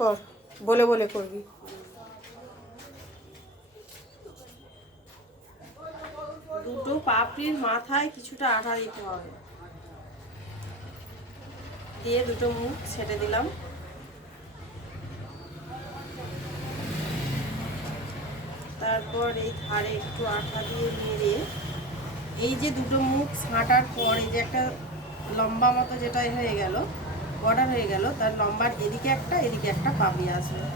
কর, বলে বলে করবি। দুটো পাপড়ির মাথায় কিছুটা আঠা দিতে হবে, দিয়ে দুটো মুখ ছেটে দিলাম। তারপর এই ধারে একটু আঠা দিয়ে নেড়ে এই যে দুটো মুখ ছাঁটার পর এই যে একটা লম্বা মতো যেটা হয়ে গেল, বর্ডার হয়ে গেল, তার লম্বার এদিকে একটা পাপড়ি আসবে।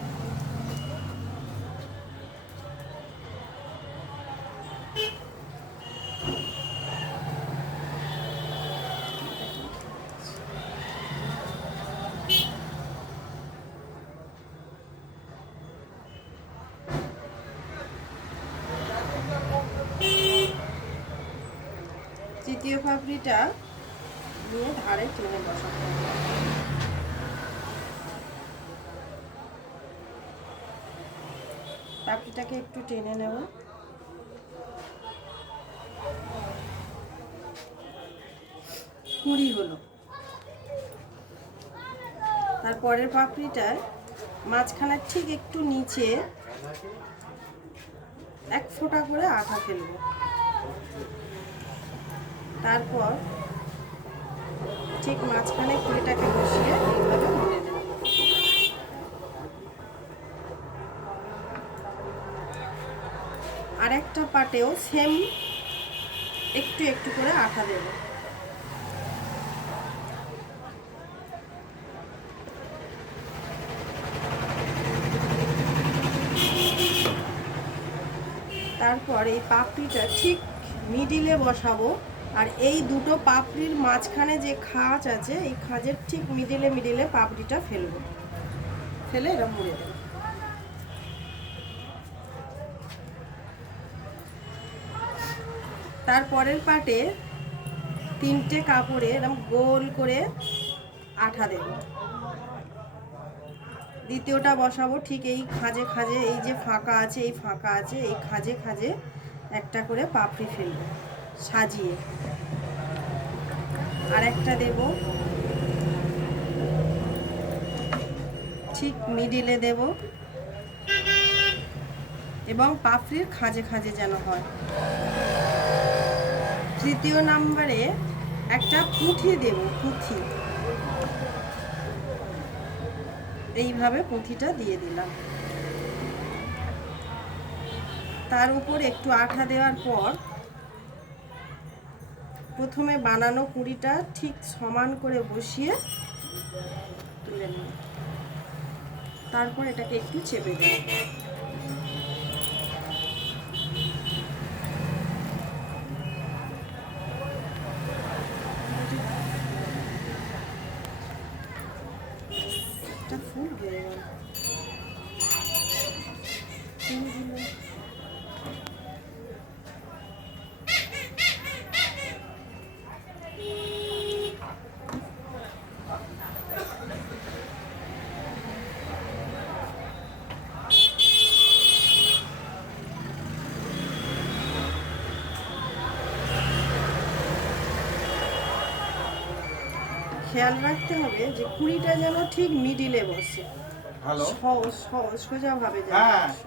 তৃতীয় পাপড়িটা নিয়ে ধারে টেনে বসাতে হবে। পাপড়িটাকে একটু টেনে নেব। কুড়ি হলো। তারপরের পাপড়িটায় মাঝখানে ঠিক একটু নিচে এক ফোঁটা করে আঠা ফেলব। তারপর ঠিক মাঝখানে কুড়িটাকে বসিয়ে এইভাবে মুড়ে দেব। আর একটা পাটেও সেম একটু একটু করে আঠা দেব। তারপর এই পাপড়িটা ঠিক মিডিলে বসাবো, আর এই দুটো পাপড়ির মাঝখানে যে খাঁজ আছে এই খাঁজের ঠিক মিডিলে পাপড়িটা ফেলবো, ফেলে এরা মুড়ে দেবো। তারপরের পাটে তিনটে কাপড়ে এরকম গোল করে আঠা দেব। দ্বিতীয়টা বসাবো ঠিক এই খাঁজে খাঁজে, এই যে ফাঁকা আছে এই ফাঁকা আছে এই খাঁজে খাঁজে একটা করে পাপড়ি ফেলবো সাজিয়ে। আর একটা দেব ঠিক মিডিলে দেব, এবং পাপড়ির খাঁজে খাঁজে যেন হয়। তৃতীয় নাম্বারে একটা পুঁথি দেব, পুঁথি। এইভাবে পুঁথিটা দিয়ে দিলাম। তার উপর একটু আঠা দেওয়ার পর প্রথমে বানানো কুড়িটা ঠিক সমান করে বসিয়ে তুলে নিই। তারপর এটাকে একটু চেপে দেব। একটা ফুল হয়ে গেল। খেয়াল রাখতে হবে যে কুড়িটা যেন ঠিক মিডিলে বসে, সোজাভাবে যেন বসে।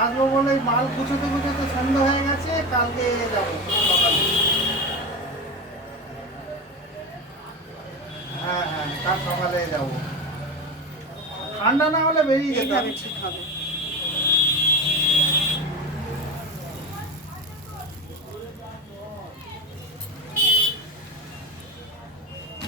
আজও বলে মাল গুছোতে গুছোতে সন্ধ্যা হয়ে গেছে, কালকে যাবো সকালে। হ্যাঁ হ্যাঁ, কাল সকালে যাবো। ঠান্ডা না হলে বেরিয়ে যেতে হবে। ঠিক হবে।